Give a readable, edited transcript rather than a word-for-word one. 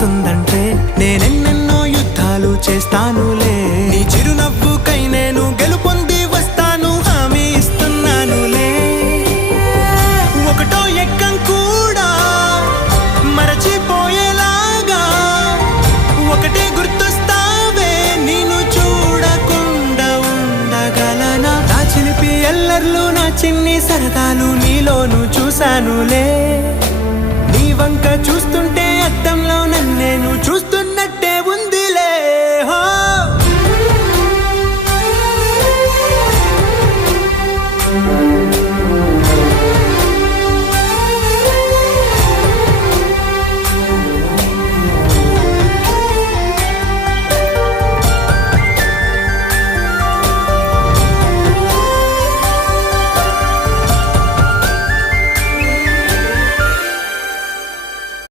వస్తుందంటే నేనెన్నెన్నో యుద్ధాలు చేస్తానులే. నీ చిరునవ్వుకై నేను గెలుపొంది వస్తాను, హామీ ఇస్తున్నానులే. ఒకటో ఎక్కం కూడా మరచిపోయేలాగా ఒకటే గుర్తొస్తావే, నేను చూడకుండా ఉండగలనా? నా చిలిపి ఎల్లర్లు, నా చిన్ని సరదాలు నీలోను చూశానులే.